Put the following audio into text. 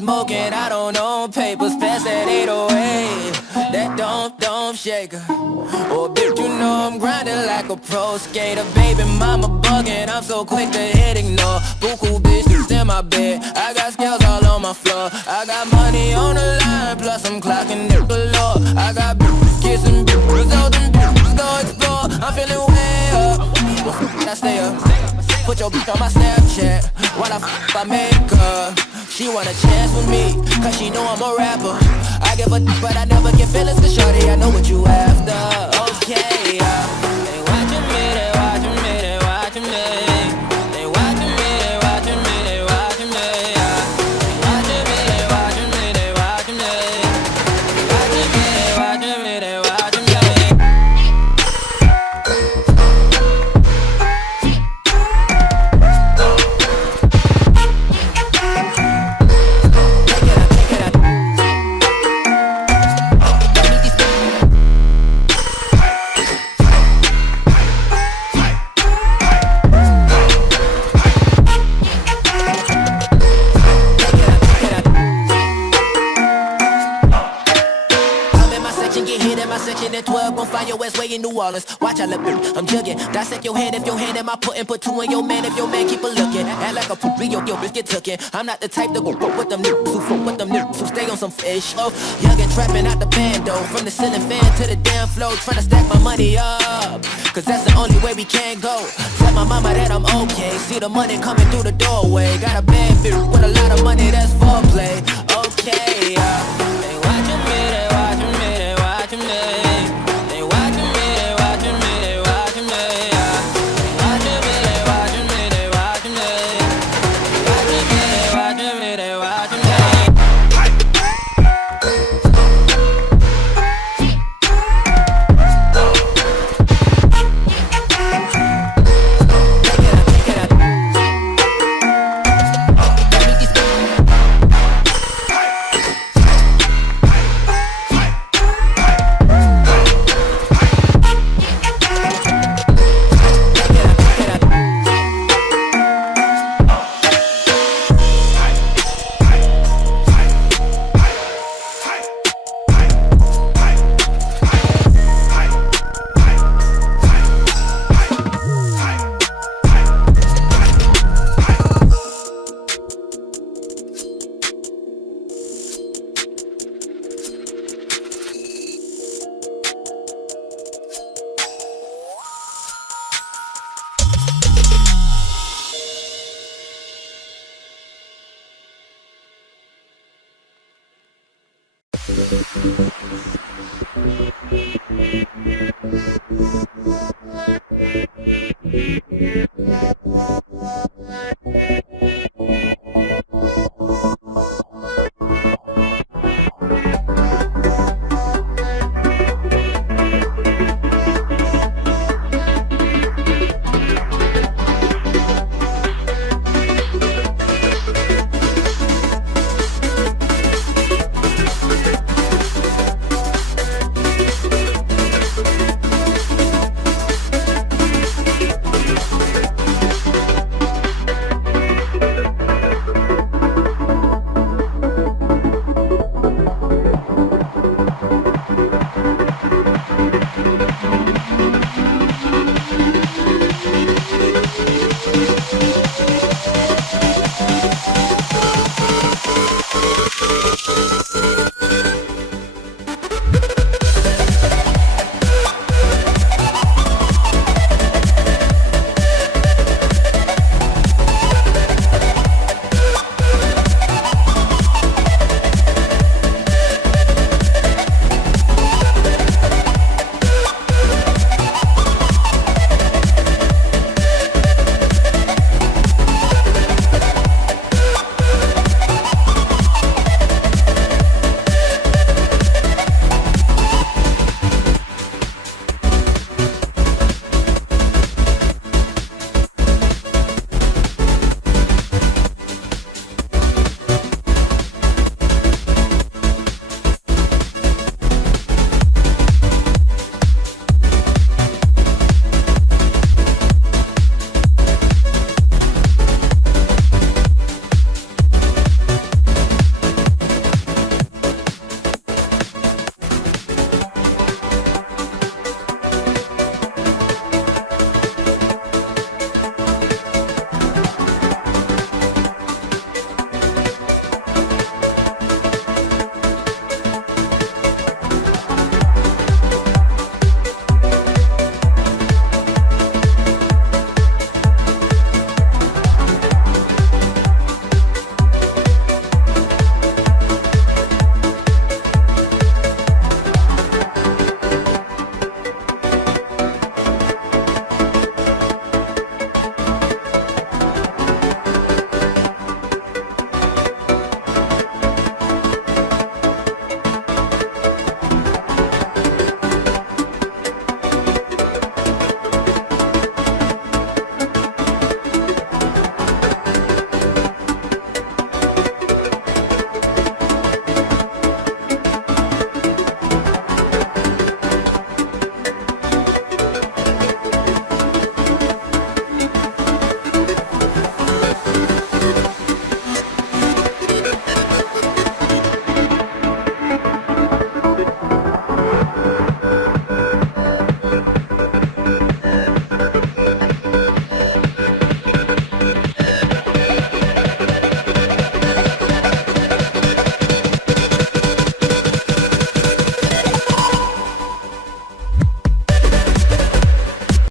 smoking, I don't own papers. Pass that 808, that don't shake her. Oh, bitch, you know I'm grinding like a pro skater. Baby mama bugging, I'm so quick to hit ignore. Buku bitches in my bed, I got scales all on my floor. I got money on the line, plus I'm clocking it below. I got bitches kissing bitches, all them bitches go explore. I'm feeling way up, I stay up. Put your bitch on my Snapchat while I make her. She want a chance with me, cause she know I'm a rapper. I give a but I never get feelings, cause shorty, I know what you after. Okay, they watching me, they watching me, they watching me. They watching me, they watching me, they watching me. They watching me, they watching me, they watching me. They watching me, they watching me, they watching me. At 12, gon' find your ass way in New Orleans. Watch I look, I'm jugging. Dissect your hand if your hand in my pudding. Put two in your man if your man keep a looking. Act like a poopy, your bitch get tookin'. I'm not the type to go with them niggas who fuck with them niggas who stay on some fish. Oh, young and trapping out the bando. From the ceiling fan to the damn floor. Tryna stack my money up, cause that's the only way we can go. Tell my mama that I'm okay. See the money coming through the doorway. Got a bad bitch with a lot of money, that's foreplay. Okay, they watching me, they watching me, they watching me.